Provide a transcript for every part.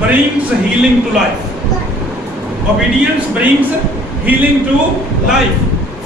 brings healing to life, obedience brings healing to life।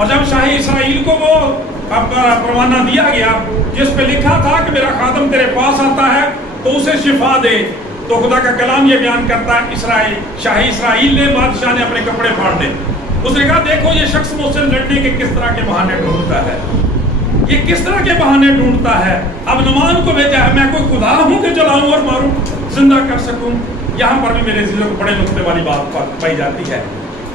اور جب شاہ اسرائیل کو وہ پروانہ دیا گیا جس پہ لکھا تھا کہ میرا خادم تیرے پاس آتا ہے تو اسے شفا دے، تو خدا کا کلام یہ بیان کرتا ہے شاہ اسرائیل نے، بادشاہ نے اپنے کپڑے پھاڑ دے. اس نے کہا دیکھو یہ شخص مجھ سے لڑنے کے کس طرح کے بہانے ڈھونڈتا ہے، یہ کس طرح کے بہانے ڈھونڈتا ہے. اب نعمان کو بھیجا ہے، میں کوئی خدا ہوں کہ جلاؤں اور ماروں، زندہ کر سکوں. یہاں پر بھی میرے عزیزوں کو بڑے نقطے والی بات پائی جاتی ہے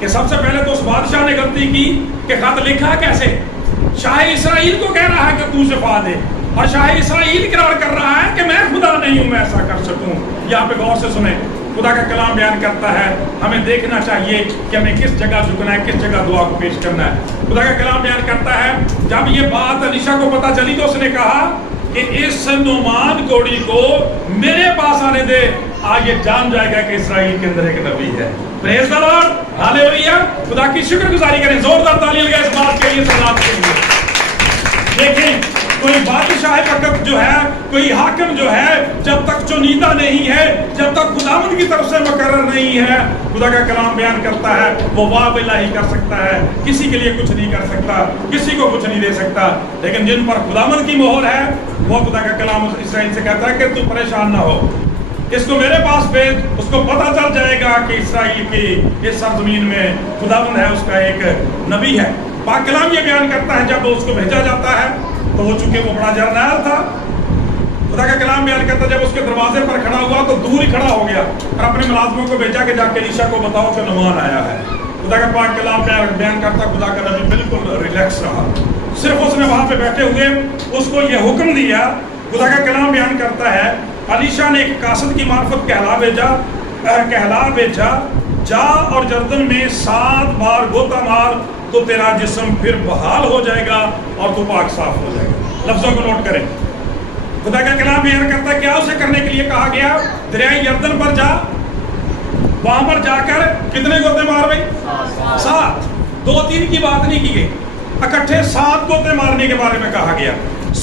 کہ سب سے پہلے تو اس بادشاہ نے غلطی کی کہ خط لکھا کیسے، شاہ اسرائیل کو کہہ رہا ہے کہ تو شفا دے، اور شاہ اسرائیل اقرار کر رہا ہے کہ میں خدا نہیں ہوں میں ایسا کر سکوں. یہاں پہ غور سے سنیں، خدا کا کلام بیان کرتا ہے ہمیں دیکھنا چاہیے کہ ہمیں کس جگہ جھکنا ہے، کس جگہ دعا کو پیش کرنا ہے. خدا کا کلام بیان کرتا ہے جب یہ بات علیشا کو پتا چلی تو اس نے کہا کہ اس نعمان کوڑی کو میرے پاس آنے دے، آج یہ جان جائے گا کہ اسرائیل کے اندر ایک نبی ہے. پریز دی لارڈ، ہاللیلویہ. خدا کی شکر گزاری کریں، زوردار تالیاں لگائیں اس بات کے لیے، صلوات کے لیے. دیکھیں کوئی بادشاہ وقت جو ہے، کوئی حاکم جو ہے، جب تک چنیدہ نہیں ہے، جب تک خداوند کی طرف سے مقرر نہیں ہے، خدا کا کلام بیان کرتا ہے وہ واہ بلا ہی کر سکتا ہے، کسی کے لیے کچھ نہیں کر سکتا، کسی کو کچھ نہیں دے سکتا. لیکن جن پر خداوند کی مہر ہے وہ خدا کا کلام اسرائیل سے کہتا ہے کہ تو پریشان نہ ہو، اس کو میرے پاس بھیج، اس کو پتا چل جائے گا کہ اسرائیل کی اس سرزمین میں خداوند ہے، اس کا ایک نبی ہے. پاک کلام یہ بیان کرتا ہے جب اس کو بھیجا جاتا ہے تو وہ چونکہ وہ بڑا جرنیل تھا، خدا کا کلام بیان کرتا ہے جب اس کے دروازے پر کھڑا ہوا تو دور ہی کھڑا ہو گیا اور اپنے ملازموں کو بھیجا کہ جا کے علیشا کو بتاؤ کہ نعمان آیا ہے. خدا کا پاک کلام بیان کرتا خدا کا نبی بالکل ریلیکس رہا، صرف اس نے وہاں پہ بیٹھے ہوئے اس کو یہ حکم دیا. خدا کا کلام بیان کرتا ہے علیشا نے ایک قاصد کی معرفت کہلا بھیجا جا اور جردن میں 7 بار غوطہ مار تو تیرا جسم پھر بحال ہو جائے گا اور تو پاک صاف ہو جائے گا. لفظوں کو نوٹ کریں. خدا کا کلام بیان کرتا ہے کیا اسے کرنے کے لیے کہا گیا؟ دریائے یردن پر جا، وہاں پر جا کر کتنے غوطے مار بھائی؟ 7. 2-3 کی بات نہیں کی گئی، اکٹھے 7 غوطے مارنے کے بارے میں کہا گیا.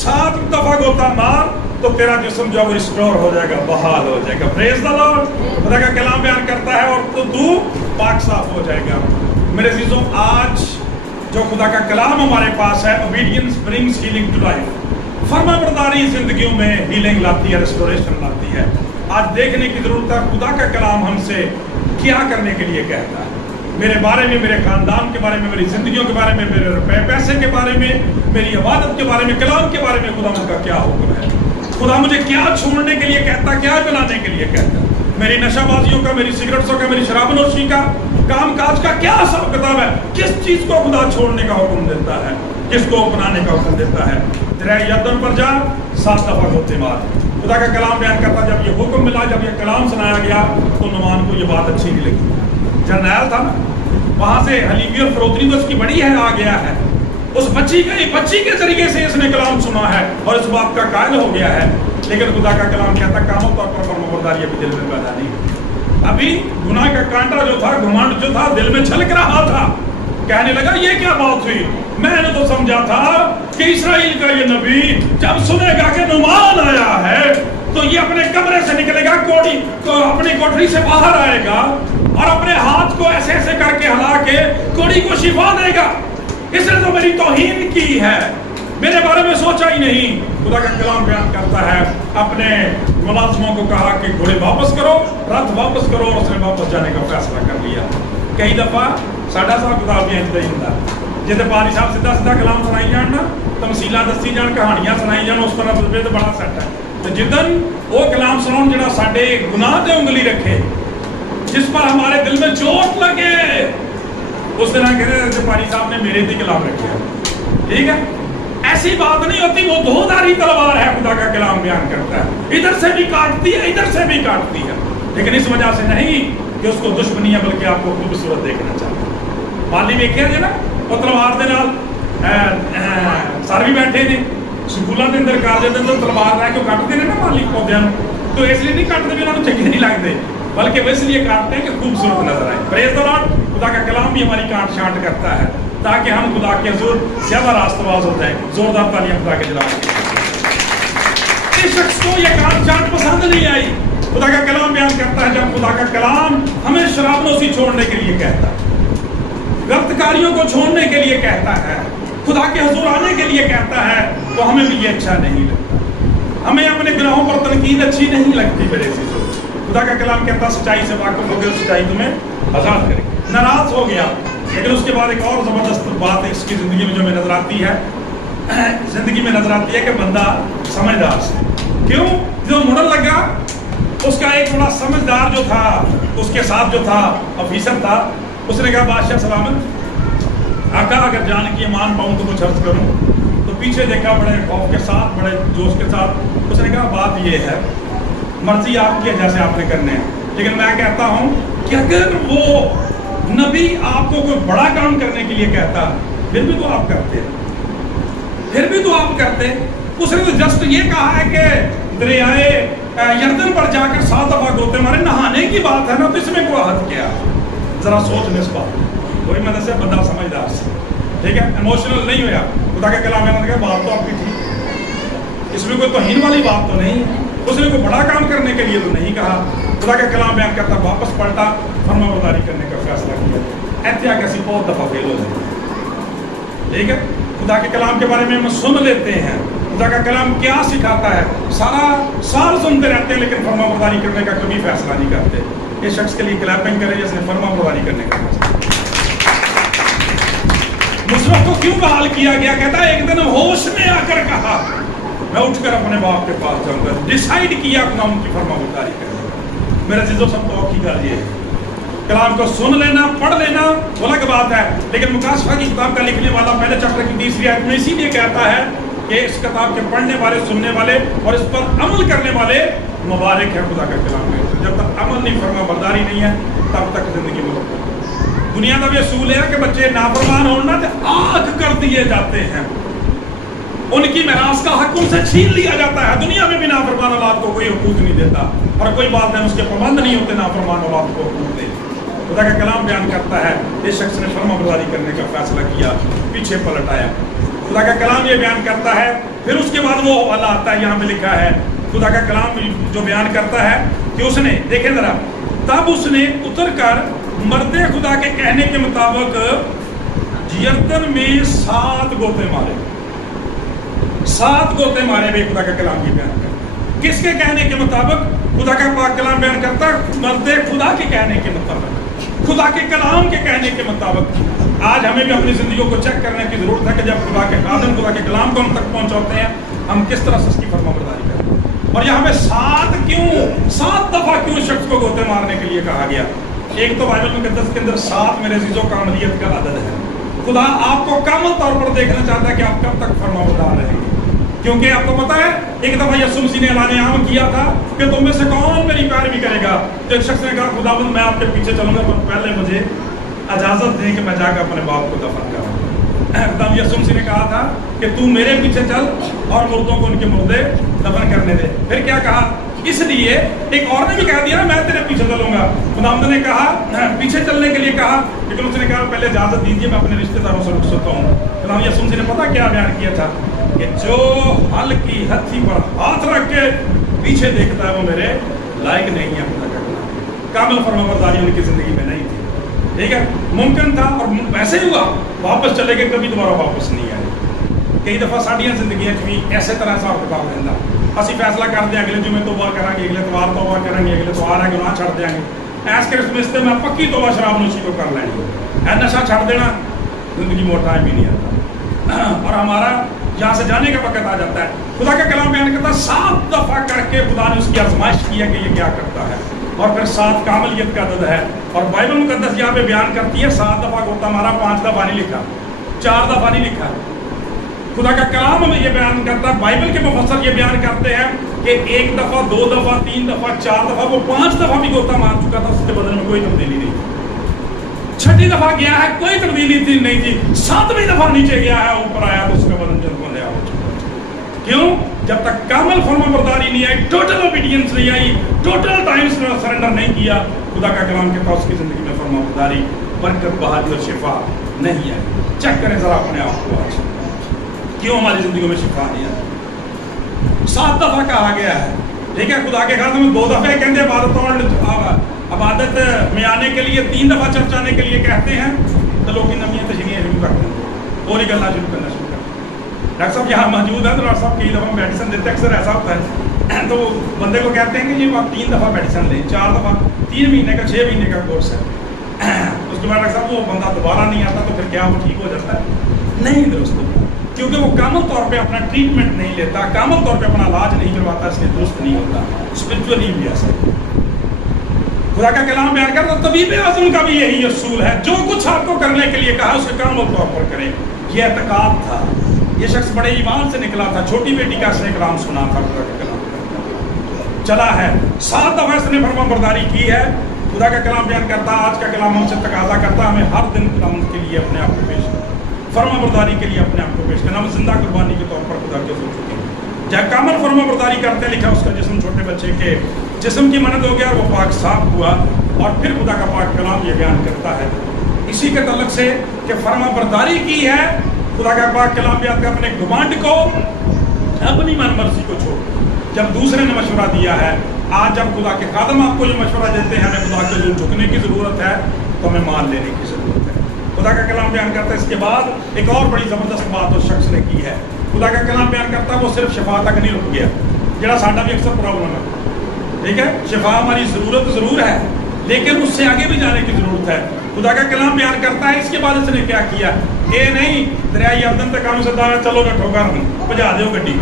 7 دفعہ غوطہ مار تو تیرا جسم جو ہے ریسٹور ہو جائے گا، بحال ہو جائے گا. پریز دی لارڈ. خدا کا کلام بیان کرتا ہے اور تو پاک صاف ہو جائے گا. میرے عزیزوں آج جو خدا کا کلام ہمارے پاس ہے، obedience brings healing to life. فرما برداری زندگیوں میں ہیلنگ لاتی ہے، ریسٹوریشن لاتی ہے. آج دیکھنے کی ضرورت ہے خدا کا کلام ہم سے کیا کرنے کے لیے کہتا ہے، میرے بارے میں، میرے خاندان کے بارے میں، میری زندگیوں کے بارے میں، میرے روپے پیسے کے بارے میں، میری عبادت کے بارے میں، کلام کے بارے میں خدا ان کا کیا حکم ہے. خدا مجھے کیا چھوڑنے کے لیے کہتا، کیا بنانے کے لیے کہتا. میری نشہ بازیوں کا، میری سگریٹسوں کا، میری شراب نوشی کا، کام کاج کا کیا حساب کتاب ہے؟ کس چیز کو خدا چھوڑنے کا حکم دیتا ہے، کس کو اپنانے کا حکم دیتا ہے؟ دریائے یردن پر جا، 7 دفعہ غوطے مار. خدا کا کلام بیان کرتا جب یہ حکم ملا، جب یہ کلام سنایا گیا تو نعمان کو یہ بات اچھی نہیں لگی. جرنیل تھا نا، وہاں سے حلیمی اور فروتنی تو اس کی بڑی ہے، آ گیا ہے. اس بچی کے ذریعے سے اس نے کلام سنا ہے اور اس بات کا قائل ہو گیا ہے. لیکن خدا کا کلام کہتا کامل طور پر فرمانبرداری ابھی دل میں پیدا نہیں. ابھی گناہ کا کانٹا جو تھا، گھمنڈ جو تھا دل میں چھلک رہا تھا. کہنے لگا یہ کیا بات ہوئی، میں نے تو سمجھا تھا کہ اسرائیل کا یہ نبی جب سنے گا کہ نعمان آیا ہے تو یہ اپنے کمرے سے نکلے گا، کوڑی تو اپنی کوٹری سے باہر آئے گا اور اپنے ہاتھ کو ایسے ایسے کر کے ہلا کے کوڑی کو شفا دے گا. اس نے تو میری توہین کی ہے، میرے بارے میں سوچا ہی نہیں. خدا کا کلام بیان کرتا ہے اپنے ملازموں کو کہا کہ گھوڑے واپس کرو، رتھ واپس کرو، اور اس نے واپس جانے کا فیصلہ کر لیا. کئی دفعہ ساڈا صاحب کتاب بھی انجدا ہی ہوندا جیسے پاری صاحب سیدھا سیدھا کلام سنائی جان نا، تمثیلاں دسی جان، کہانیاں سنائی جان، اس طرح تو بڑا سیٹ ہے. تو جدن وہ کلام سناؤ جڑا ساڈے گناہ تے انگلی رکھے، جس پر ہمارے دل میں چوٹ لگے، اس دن کہتے پاری صاحب نے میرے تے کلام رکھا. ٹھیک ہے، ایسی بات نہیں ہوتی، وہ 2 دھاری تلوار ہے. خدا کا کلام بیان کرتا ہے ادھر سے بھی کاٹتی ہے، ادھر سے بھی کاٹتی ہے. لیکن اس وجہ سے نہیں کہ اس کو دشمنی ہے، بلکہ آپ کو خوبصورت دیکھنا چاہتا ہے. مالی ویکھیا جی نا، وہ تلوار دے نال سر بھی بیٹھے نے سکولوں کے اندر، کالج کے اندر تلوار لے کے کٹتے ہیں نا مالی پودوں تو اس لیے نہیں کٹتے بھی انہوں نے چنگے نہیں لگتے، بلکہ وہ اس لیے کاٹتے ہیں کہ خوبصورت نظر آئے. پریز دی لارڈ. خدا کا کلام بھی ہماری کاٹ چھانٹ کرتا ہے تاکہ ہم خدا کے حضور زیادہ راست باز ہو جائیں. زوردار تالیاں خدا کے جناب. اس شخص کو یہ کاٹ چھانٹ پسند نہیں آئی. خدا کا کلام بیان کرتا ہے جب خدا کا کلام ہمیں شراب نوشی چھوڑنے کے لیے کہتا ہے، غلط کاریوں کو چھوڑنے کے لیے کہتا ہے, خدا کے حضور آنے کے لیے کہتا ہے, تو ہمیں بھی یہ اچھا نہیں لگتا. ہمیں اپنے گناہوں پر تنقید اچھی نہیں لگتی میرے عزیزو. خدا کا کلام کہتا سچائی سے واقف ہو گئے, سچائی تمہیں آزاد کرے. ناراض ہو گیا, لیکن اس کے بعد ایک اور زبردست بات اس کی زندگی میں جو ہمیں نظر آتی ہے, زندگی میں نظر آتی ہے کہ بندہ سمجھدار سے. کیوں؟ جو مڑن لگا, اس کا ایک بڑا سمجھدار جو تھا اس کے ساتھ جو تھا آفیسر تھا, اس نے کہا بادشاہ سلامت, آقا اگر جان کی امان پاؤں تو کچھ عرض کروں. تو پیچھے دیکھا بڑے خوف کے ساتھ, بڑے جوش کے ساتھ. اس نے کہا بات یہ ہے, مرضی آپ کی ہے جیسے آپ نے کرنے ہیں, لیکن میں کہتا ہوں کہ اگر وہ نبی آپ کو کوئی بڑا کام کرنے کے لیے کہتا, پھر بھی تو آپ کرتے, پھر بھی تو آپ کرتے. اس نے تو جسٹ یہ کہا ہے کہ دریائے یردن پر جا کر 7 دفعہ گوتے مارے, نہانے کی بات ہے نا, تو اس میں کوئی حد کیا؟ ذرا سوچ لیں اس بات. کوئی مدد سے بندہ سمجھدار سے, ٹھیک ہے, ایموشنل نہیں ہوا. خدا کا کلام میں نے کہا بات تو آپ کی تھی, اس میں کوئی توہین والی بات تو نہیں ہے. اس نے کوئی بڑا کام کرنے کے لیے تو نہیں کہا. خدا کا کلام بیان کرتا, واپس پلٹا, فرما برداری کرنے کا فیصلہ کیا. احتیاط کیسی بہت دفعہ فیل ہو جائے, ٹھیک ہے. خدا کے کلام کے بارے میں ہم سن لیتے ہیں, خدا کا کلام کیا سکھاتا ہے, سارا سال سنتے رہتے ہیں, لیکن فرما برداری کرنے کا کبھی فیصلہ نہیں کرتے. اس شخص کے لیے کلیپنگ کرے جس نے فرما برداری کرنے کا فیصلہ. مصرف کو کیوں بحال کیا گیا؟ کہتا ہے ایک دن ہوش میں آ کر کہا میں اٹھ کر اپنے باپ کے پاس جاؤں گا. ڈیسائیڈ کیا خدا ان کی فرما برداری کرے. میرے عزیزو سب کو کی گل یہ ہے, کلام کو سن لینا, پڑھ لینا وہ الگ بات ہے, لیکن مکاشفہ کی کتاب کا لکھنے والا پہلے چیپٹر کی 3 آیت میں اسی لیے کہتا ہے کہ اس کتاب کے پڑھنے والے, سننے والے اور اس پر عمل کرنے والے مبارک ہے. خدا کا کلام میں جب تک عمل نہیں, فرما برداری نہیں ہے, تب تک زندگی میں دنیا کا بھی اصول ہے کہ بچے نافرمان ہونا آنکھ کر دیے جاتے ہیں, ان کی میراث کا حق ان سے چھین لیا جاتا ہے. دنیا میں بھی نافرمان اولاد کو کوئی حقوق نہیں دیتا, اور کوئی بات نہیں اس کے پابند نہیں ہوتے نافرمان اولاد کو حقوق دے. خدا کا کلام بیان کرتا ہے اس شخص نے فرما برداری کرنے کا فیصلہ کیا, پیچھے پلٹ آیا. خدا کا کلام یہ بیان کرتا ہے. پھر اس کے بعد وہ حوالہ آتا ہے, یہاں پہ لکھا ہے خدا کا کلام جو بیان کرتا ہے کہ اس نے, دیکھیں ذرا, تب اس نے اتر کر مرد خدا کے کہنے کے مطابق یردن میں 7 گوتے مارے. 7 گوتے مارے بھائی. خدا کا کلام یہ بیان کرتا, کس کے کہنے کے مطابق؟ خدا کا پاک کلام بیان کرتا مرد خدا کے کہنے کے مطابق, خدا کے کلام کے کہنے کے مطابق. آج ہمیں بھی اپنی زندگیوں کو چیک کرنے کی ضرورت ہے کہ جب خدا کے خادم خدا کے کلام کو ہم تک پہنچاتے ہیں, ہم کس طرح سے اس کی فرما برداری کرتے ہیں. اور یہاں پہ 7 کیوں, 7 دفعہ کیوں شخص کو گوتے مارنے کے لیے کہا گیا؟ ایک تو بائبل مقدس کے اندر 7 میرے عزیزوں کاملیت کا عدد ہے. خدا آپ کو کامل طور پر دیکھنا چاہتا ہے کہ آپ کب تک فرما بردار رہیں گے, کیونکہ آپ کو پتا ہے ایک دفعہ یسوع مسیح نے اعلان عام کیا تھا کہ تم میں سے کون میری پیروی کرے گا. تو ایک شخص نے کہا خداوند میں آپ کے پیچھے چلوں گا, پر پہلے مجھے اجازت دیں کہ میں جا کر اپنے باپ کو دفن کروں. تب یسوع مسیح نے کہا تھا کہ تو میرے پیچھے چل اور مردوں کو ان کے مردے دفن کرنے دے. پھر کیا کہا؟ اس لیے ایک اور نے بھی کہہ دیا میں تیرے پیچھے چلوں گا. خداوند نے کہا پیچھے چلنے کے لیے کہا, لیکن اس نے کہا پہلے اجازت دیجیے میں اپنے رشتے داروں سے رخصت ہوں. خداوند یسوع مسیح نے پتا کیا بیان کیا تھا کہ جو حل کی ہتھی پر ہاتھ رکھ کے پیچھے دیکھتا ہے وہ میرے لائق نہیں ہے. خدا کا کامل فرما برداری ان کی زندگی میں نہیں تھی. ٹھیک ہے, ممکن تھا اور ویسے ہی ہوا, واپس چلے گئے, کبھی دوبارہ واپس نہیں آئے. کئی دفعہ ساڈیاں زندگیاں بھی ایسے طرح حساب کتاب رہتا. اسی فیصلہ کر دیں اگلے جمعے توبہ کریں گے, اگلے اتوار توبہ کریں گے, اگلے اتوار ہے گناہ چھڑ دیں گے. ایس کرسمس سے میں پکی توبہ شراب نوشی کو کر لیں گے. نشہ چھڑ دینا, زندگی میں ٹائم بھی نہیں آتا, اور ہمارا یہاں سے جانے کا وقت آ جاتا ہے. خدا کا کلام بیان کرتا ہے 7 دفعہ کر کے خدا نے اس کی آزمائش کی ہے کہ یہ کیا کرتا ہے, اور پھر 7 کاملیت کا عدد ہے. اور بائبل مقدس یہاں پہ بیان کرتی ہے 7 دفعہ گوتا مارا, 5 دفعہ نہیں لکھا, 4 دفعہ نہیں لکھا. خدا کا کلام ہمیں یہ بیان کرتا ہے, بائبل کے مفسر یہ بیان کرتے ہیں کہ 1 دفعہ 2 دفعہ 3 دفعہ 4 دفعہ, وہ 5 دفعہ بھی گوتا مار چکا تھا, اس کے بدن میں کوئی تبدیلی نہیں. 6ٹھی دفعہ گیا ہے, کوئی تبدیلی تھی نہیں تھی. 7ویں دفعہ نیچے گیا ہے, اوپر آیا تو اس کا بدن جلد نیا ہو چکا. کیوں؟ جب تک کامل فرما برداری نہیں آئی, ٹوٹل اوبیڈینس نہیں آئی, ٹوٹل ٹائم سرنڈر نہیں کیا, خدا کا کلام کے پاس کی زندگی میں فرما برداری, برکت, بہادری اور شفا نہیں آئی. چیک کریں ذرا اپنے آپ کو, آج کیوں ہماری زندگیوں میں شفا نہیں آئی؟ 7 دفعہ کہا گیا ہے. ٹھیک ہے, خدا کے خاتم میں 2 دفعہ کہتے ہیں عبادت میں آنے کے لیے, 3 دفعہ چرچ آنے کے لیے کہتے ہیں, تو لوگ نمیاں تشریح شروع کر دیں اور ہی گلنا شروع کرنا شروع کر دیں. ڈاکٹر صاحب یہاں موجود ہیں تو ڈاکٹر صاحب کئی دفعہ میڈیسن دیتے ہیں. اکثر ایسا ہوتا ہے تو بندے کو کہتے ہیں کہ جی آپ 3 دفعہ میڈیسن لیں, 4 دفعہ, 3 مہینے کا 6 مہینے کا کورس ہے. اس کے بعد ڈاکٹر صاحب وہ بندہ دوبارہ نہیں آتا تو پھر کیا وہ ٹھیک ہو جاتا ہے؟ نہیں درست ہوتا, کیونکہ وہ کامل طور پہ اپنا ٹریٹمنٹ نہیں لیتا, کامل طور پہ اپنا علاج نہیں کرواتا, اس لیے درست نہیں ہوتا. اسپرچولی بھی ایسا ہے. خدا کا کلام بیان کرتا طبیب اعظم کا بھی یہی اصول ہے, جو کچھ آپ کو کرنے کے لیے کہا اسے کامل طور پر کریں. یہ اعتقاد تھا. یہ شخص بڑے ایمان سے نکلا تھا, چھوٹی بیٹی کا اس نے کلام سنا تھا, خدا کا کلام چلا ہے, 7 دفعہ اس نے فرما برداری کی ہے. خدا کا کلام بیان کرتا, آج کا کلام ہم سے تقاضا کرتا ہمیں ہر دن کلام کے لیے اپنے آپ کو پیش کرنا, فرما برداری کے لیے اپنے آپ کو پیش کرنا. ہم زندہ قربانی کے طور پر خدا کے حضور چکے ہیں. جب کامل فرما برداری کرتے لکھا اس کا جسم چھوٹے بچے کے جسم کی مانند ہو گیا, وہ پاک صاف ہوا. اور پھر خدا کا پاک کلام یہ بیان کرتا ہے اسی کے تعلق سے کہ فرما برداری کی ہے. خدا کا پاک کلام بیان کرتا اپنے گمانڈ کو, اپنی من مرضی کو چھوڑ. جب دوسرے نے مشورہ دیا ہے, آج جب خدا کے خادم آپ کو یہ مشورہ دیتے ہیں ہمیں خدا کے حضور جھکنے کی ضرورت ہے, تو ہمیں مان لینے کی ضرورت ہے. خدا کا کلام بیان کرتا ہے اس کے بعد ایک اور بڑی زبردست بات اس شخص نے کی ہے. خدا کا کلام بیان کرتا ہے وہ صرف شفا تک نہیں رک گیا, جڑا ساڈا بھی اکثر پرابلم ہے. ٹھیک ہے, شفا ہماری ضرورت ضرور ہے, لیکن اس سے آگے بھی جانے کی ضرورت ہے. خدا کا کلام بیان کرتا ہے اس کے بعد اس نے کیا کیا, کہ نہیں دریائے اردن تک ہم سے چلو نہ ٹھوکر بجا دو گڈی.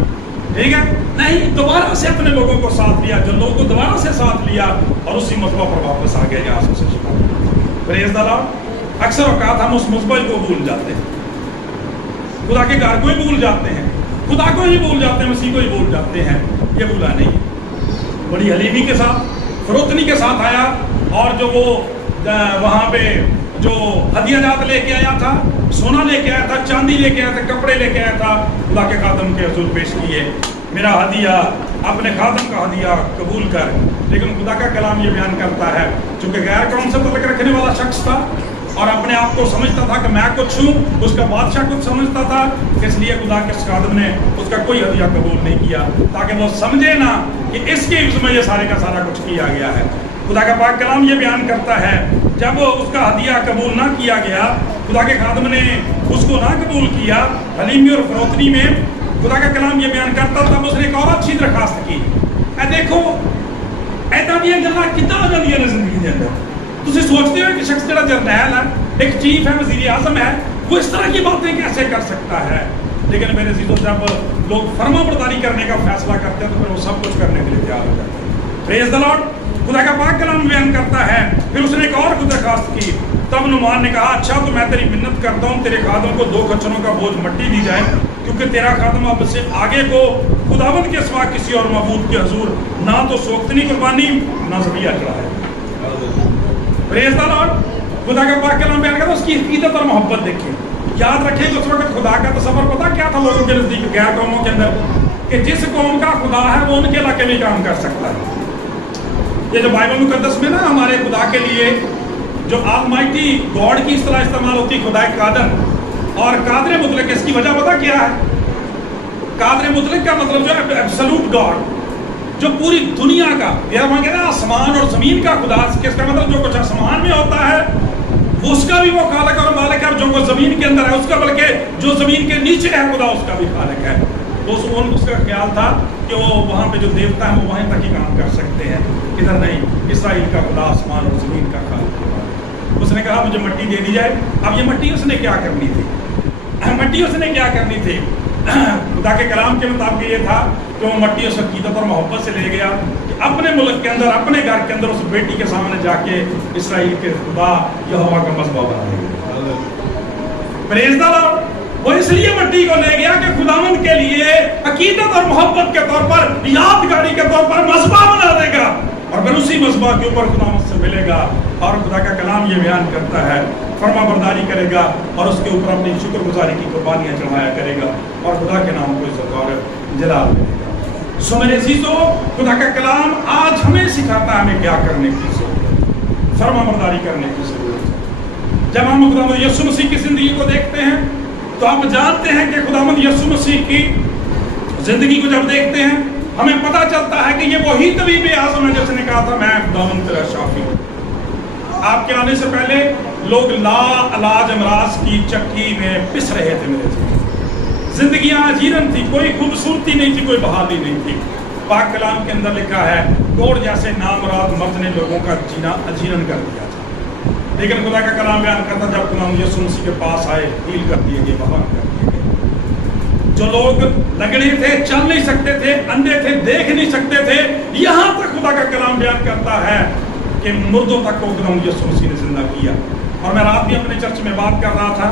ٹھیک ہے, نہیں, دوبارہ سے اپنے لوگوں کو ساتھ لیا, جو لوگوں کو دوبارہ سے ساتھ لیا اور اسی مذبح پر واپس آ گئے جہاں سے شفا. پریز دی لارڈ. اکثر اوقات ہم اس مذبح کو بھول جاتے ہیں, خدا کے گھر کو ہی بھول جاتے ہیں, خدا کو ہی بھول جاتے ہیں, مسیح کو ہی بھول جاتے ہیں. یہ بھولا نہیں. بڑی حلیمی کے ساتھ, فروتنی کے ساتھ آیا, اور جو وہ وہاں پہ جو ہدیہ جات لے کے آیا تھا, سونا لے کے آیا تھا, چاندی لے کے آیا تھا, کپڑے لے کے آیا تھا, خدا کے خادم کے حضور پیش کیے, میرا ہدیہ اپنے خادم کا ہدیہ قبول کر. لیکن خدا کا کلام یہ بیان کرتا ہے چونکہ غیر قوم سے تعلق رکھنے والا شخص تھا اور اپنے آپ کو سمجھتا تھا کہ میں کچھ ہوں, اس کا بادشاہ کچھ سمجھتا تھا, اس لیے خدا کے خادم نے اس کا کوئی ہدیہ قبول نہیں کیا, تاکہ وہ سمجھے نا کہ اس کے عوض میں یہ سارے کا سارا کچھ کیا گیا ہے. خدا کا پاک کلام یہ بیان کرتا ہے جب اس کا ہدیہ قبول نہ کیا گیا, خدا کے خادم نے اس کو نہ قبول کیا حلیمی اور فروتنی میں, خدا کا کلام یہ بیان کرتا تب اس نے ایک اور اچھی درخواست کی. اے دیکھو ایدا دیا گلاں کداں ہو جاندیاں نے زندگی دے اندر. تسی سوچتے ہو کہ شخص جڑا جرنیل ہے, ایک چیف ہے, وزیر اعظم ہے, وہ اس طرح کی باتیں کیسے کر سکتا ہے؟ لیکن میرے عزیزو جب لوگ فرما برداری کرنے کا فیصلہ کرتے ہیں تو پھر وہ سب کچھ کرنے کے لیے تیار ہو جاتے ہیں. پریز دی لارڈ. خدا کا پاک کلام بیان کرتا ہے پھر اس نے ایک اور درخواست کی. تب نعمان نے کہا اچھا تو میں تیری منت کرتا ہوں تیرے خادم کو 2 کچروں کا بوجھ مٹی دی جائے, کیونکہ تیرا خادم اب سے آگے کو خداوند کے سوا کسی اور معبود کے حضور نہ تو سوختنی قربانی نہ ذبیحہ چڑھائے. پریز دی لارڈ. خدا کا پاک کلام بیان کرتا ہے اس کی عقیدت اور محبت دیکھیں. یاد رکھیں کہ اس وقت خدا کا تصور پتہ کیا تھا لوگوں کے نزدیک غیر قوموں کے اندر, کہ جس قوم کا خدا ہے وہ ان کے علاقے میں کام کر سکتا ہے. یہ جو بائبل مقدس میں نا ہمارے خدا کے لیے جو آلمائٹی گاڈ کی اصطلاح استعمال ہوتی ہے, خدا قادر اور قادر مطلق, اس کی وجہ پتہ کیا ہے؟ قادر مطلق کا مطلب جو ہے ایبسولوٹ گاڈ, جو پوری دنیا کا, یہ ہم کہتے ہیں آسمان اور زمین کا خدا. اس کا مطلب جو کچھ آسمان میں ہوتا ہے اس کا بھی وہ خالق اور مالک ہے, اور جو کچھ زمین کے اندر ہے اس کا, بلکہ جو زمین کے نیچے ہے خدا اس کا بھی خالق ہے. تو اس کا خیال تھا کہ وہ وہاں پہ جو دیوتا ہیں وہ وہیں تک ہی کام کر سکتے ہیں, ادھر نہیں. اسرائیل کا خدا آسمان اور زمین کا خالق ہے. اس نے کہا مجھے مٹی دے دی جائے. اب یہ مٹی اس نے کیا کرنی تھی؟ مٹی اس نے کیا کرنی تھی؟ خدا کے کلام کے مطابق یہ تھا کہ وہ مٹی اس عقیدت اور محبت سے لے گیا کہ اپنے ملک کے اندر, اپنے گھر کے اندر اس بیٹی کے سامنے جا کے اسرائیل کے خدا یہوہ کا مذبح بنائے گا. پریز دی لارڈ. وہ اس لیے مٹی کو لے گیا کہ خداوند کے لیے عقیدت اور محبت کے طور پر, یادگاری کے طور پر مذبح بنا دے گا, اور پھر اسی مذبح کے اوپر خداوند سے ملے گا. اور خدا کا کلام یہ بیان کرتا ہے فرما برداری کرے گا اور اس کے اوپر اپنی شکر گزاری کی قربانیاں چڑھایا کرے گا, اور خدا کے نام کو عزت اور جلال دے گا. سو میرے عزیزو, خدا کا کلام آج ہمیں سکھاتا ہے ہمیں کیا کرنے کی ضرورت ہے, فرما برداری کرنے کی ضرورت ہے. جب ہم خداوند یسوع مسیح کی زندگی کو دیکھتے ہیں تو آپ جانتے ہیں کہ خداوند یسوع مسیح کی زندگی کو جب دیکھتے ہیں ہمیں پتہ چلتا ہے کہ یہ وہی طبیب اعظم ہے جس نے کہا تھا میں خداوند تیرا شافی ہوں. آپ کے آنے سے پہلے لوگ لا علاج امراض کی چکی میں پس رہے تھے میرے جی. زندگیاں اجیرن تھی, کوئی خوبصورتی نہیں تھی, کوئی بحالی نہیں تھی. پاک کلام کے اندر لکھا ہے کوڑ جیسے نامراد مرد نے لوگوں کا جینا اجیرن کر دیا تھا. لیکن خدا کا کلام بیان کرتا جب کلام یسوع مسیح کے پاس آئے, ہیل کر دیے گئے, بحال کر دیے گئے. جو لوگ لنگڑے تھے, چل نہیں سکتے تھے, اندھے تھے, دیکھ نہیں سکتے تھے, یہاں تک خدا کا کلام بیان کرتا ہے کہ مردوں تک کو کلام یسوع مسیح نے زندہ کیا. اور میں رات بھی اپنے چرچ میں بات کر رہا تھا,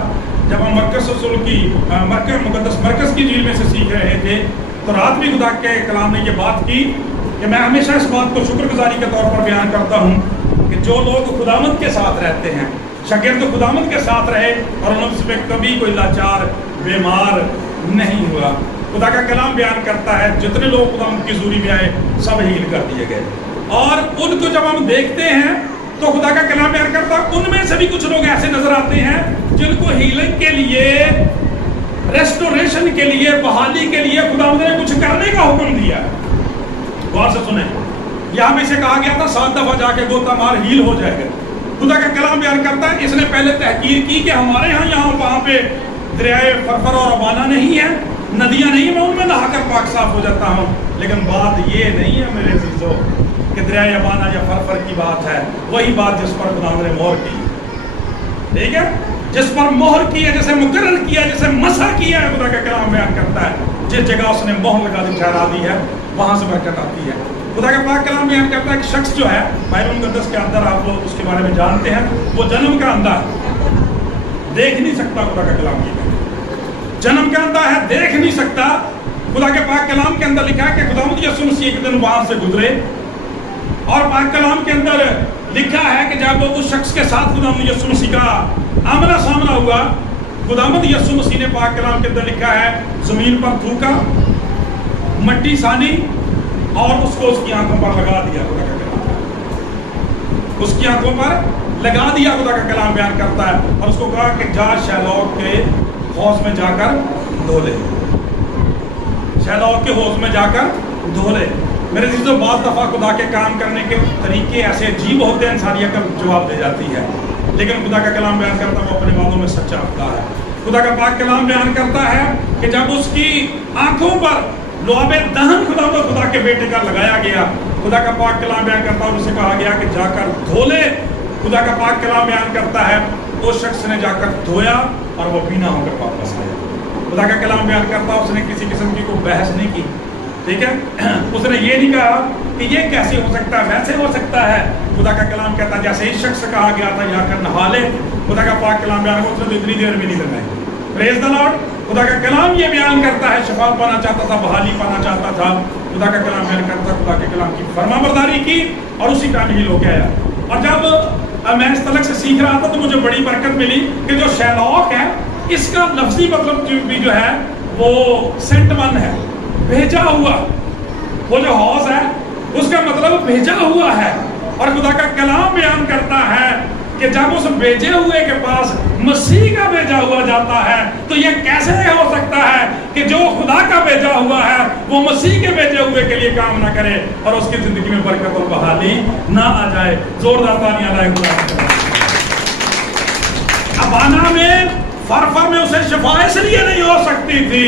جب ہم مرکز رسول کی مقدس مرکز کی جھیل میں سے سیکھ رہے تھے, تو رات بھی خدا کے کلام نے یہ بات کی کہ میں ہمیشہ اس بات کو شکر گزاری کے طور پر بیان کرتا ہوں کہ جو لوگ خداوند کے ساتھ رہتے ہیں, شاگرد خداوند کے ساتھ رہے اور ان سے کبھی کوئی لاچار بیمار نہیں ہوا. خدا کا کلام بیان کرتا ہے جتنے لوگ خداوند کی حضوری میں آئے سب ہیل کر دیے گئے. اور ان کو جب ہم دیکھتے ہیں تو خدا کا کلام بیان کرتا ہے ان میں سے بھی کچھ لوگ ایسے نظر آتے ہیں جن کو ہیلنگ کے لیے, ریسٹوریشن کے لیے, بحالی کے لیے خداوند نے کچھ کرنے کا حکم دیا. غور سے سنیں, یہاں میں سے کہا گیا تھا 7 دفعہ جا کے گوتا مار ہیل ہو جائے گا. خدا کا کلام بیان کرتا ہے اس نے پہلے تحقیر کی کہ ہمارے یہاں وہاں پہ دریائے فرفر اور ابانا نہیں ہے, ندیاں نہیں, میں ان میں نہا کر پاک صاف ہو جاتا ہوں. لیکن بات یہ نہیں ہے میرے عزیزو کہ دریائے ابانا یا فرفر کی بات ہے, وہی بات جس پر خداوند نے مہر کی. ٹھیک ہے, جس پر مہر کی ہے, جسے مقرر کیا, جسے مسح کیا ہے. خدا کا کلام بیان کرتا ہے جس جگہ اس نے مہر لگا دی, ٹھہرا دی ہے, وہاں سے برکت آتی ہے. خدا کا پاک کلام بیان کرتا ہے ایک شخص جو ہے بائبل مقدس کے اندر, آپ لوگ اس کے بارے میں جانتے ہیں, وہ جنم کا اندھا ہے, دیکھ نہیں سکتا. خدا کا کلام یہ جنم کا اندھا ہے, دیکھ نہیں سکتا. خدا کے پاک کلام کے اندر لکھا ہے کہ خداوند یسوع مسیح ایک دن وہاں سے گزرے, اور پاک کلام کے اندر لکھا ہے کہ جب اس شخص کے ساتھ خداوند یسوع مسیح کا آمنا سامنا ہوا, خداوند یسوع مسیح نے پاک کلام کے اندر لکھا ہے زمین پر تھوکا, مٹی سانی اور اس کو اس کی آنکھوں پر لگا دیا. خدا کا کلام اس کی آنکھوں پر لگا دیا. خدا کا کلام بیان کرتا ہے, اور اس کو کہا کہ جا شیلوک کے حوض میں جا کر دھو لے, شیلوک کے حوض میں جا کر دھو لے. میرے عزیزو, بعض دفعہ خدا کے کام کرنے کے طریقے ایسے عجیب ہوتے ہیں, انسانی عقل جواب دے جاتی ہے, لیکن خدا کا کلام بیان کرتا ہے وہ اپنے وعدوں میں سچا ہوتا ہے. خدا کا پاک کلام بیان کرتا ہے کہ جب اس کی آنکھوں پر لعاب دہن خدا کے بیٹے کا لگایا گیا, خدا کا پاک کلام بیان کرتا ہے, اسے کہا گیا کہ جا کر دھو لے. خدا کا پاک کلام بیان کرتا ہے اس شخص نے جا کر دھویا اور وہ بینا ہو کر واپس آیا. خدا کا کلام بیان کرتا ہے اس نے کسی قسم کی کوئی بحث نہیں کی. ٹھیک ہے, اس نے یہ نہیں کہا کہ یہ کیسے ہو سکتا ہے, ویسے ہو سکتا ہے. خدا کا کلام کہتا ہے جیسے اس شخص سے کہا گیا تھا جا کر نہا لے, خدا کا پاک کلام بیان کرتا ہے اس نے اتنی دیر میں نہیں لگائی. پریز دی لارڈ. خدا کا کلام یہ بیان کرتا ہے شفا پانا چاہتا تھا, بحالی پانا چاہتا تھا. خدا کا کلام بیان کرتا ہے خدا کے کلام کی فرما برداری کی اور اسی ٹائم ہیل ہو گیا. اور جب میں اس طلق سے سیکھ رہا تھا تو مجھے بڑی برکت ملی کہ جو شیلوک ہے اس کا لفظی مطلب بھی جو ہے وہ سینٹ ون ہے, بھیجا ہوا. وہ جو حوض ہے اس کا مطلب بھیجا ہوا ہے. اور خدا کا کلام بیان کرتا ہے کہ جب اس بھیجے ہوئے کے پاس مسیح کا بھیجا ہوا جاتا ہے تو یہ کیسے ہو سکتا ہے کہ جو خدا کا بھیجا ہوا ہے وہ مسیح کے بھیجے ہوئے کے لیے کام نہ کرے اور اس کی زندگی میں برکت اور بحالی نہ آ جائے. زوردار تالیاں لائے خدا. ابانا میں فرفر میں اسے شفا اس لیے نہیں ہو سکتی تھی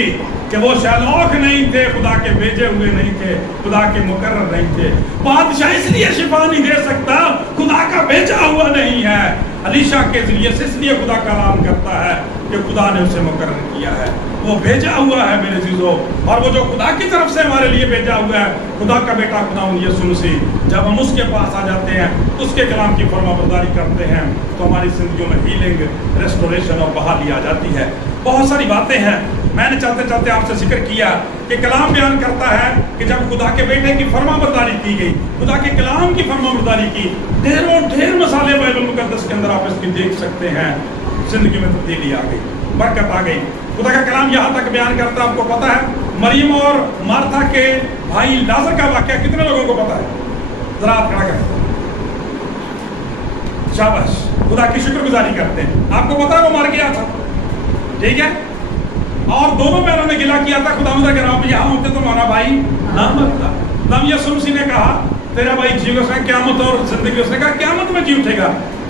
کہ وہ شیلوک نہیں تھے, خدا کے بھیجے ہوئے نہیں تھے, خدا کے مقرر نہیں تھے. بادشاہ اس لیے شفا نہیں دے سکتا, خدا کا بھیجا ہوا نہیں ہے. علیشا کے ذریعے سے اس لیے خدا کلام کرتا ہے کہ خدا نے اسے مقرر کیا ہے, وہ بھیجا ہوا ہے میرے عزیزو. اور وہ جو خدا کی طرف سے ہمارے لیے بھیجا ہوا ہے, خدا کا بیٹا خداوند یسوع مسیح, جب ہم اس کے پاس آ جاتے ہیں, اس کے کلام کی فرما برداری کرتے ہیں تو ہماری زندگیوں میں ہیلنگ, ریسٹوریشن اور بحالی آ جاتی ہے. بہت ساری باتیں ہیں, میں نے چلتے چلتے آپ سے ذکر کیا کہ کلام بیان کرتا ہے کہ جب خدا کے بیٹے کی فرما برداری کی گئی, خدا کے کلام کی فرما برداری کی, ڈھیر مسالے بائبل مقدس کے اندر آپ اس کی دیکھ سکتے ہیں. زندگی میں تبدیلی آ گئی, برکت آ گئی. خدا کا کلام یہاں تک بیان کرتا ہے, آپ کو پتا ہے مریم اور مارتھا کے بھائی لازر کا واقعہ کتنے لوگوں کو پتا ہے؟ ذرا آپ کھڑا کریں. شاباش, خدا کی شکر گزاری کرتے ہیں. آپ کو پتا ہے وہ مر گیا تھا, ٹھیک ہے, اور دونوں پیروں نے گلا کیا تھا خداوند اگر آپ یہاں ہوتے تو ہمارا بھائی نہ مرتا. نبی یسوع مسیح نے کہا تیرا بھائی جی, اس نے قیامت اور زندگی, اس نے کہا قیامت میں جی اٹھے گا.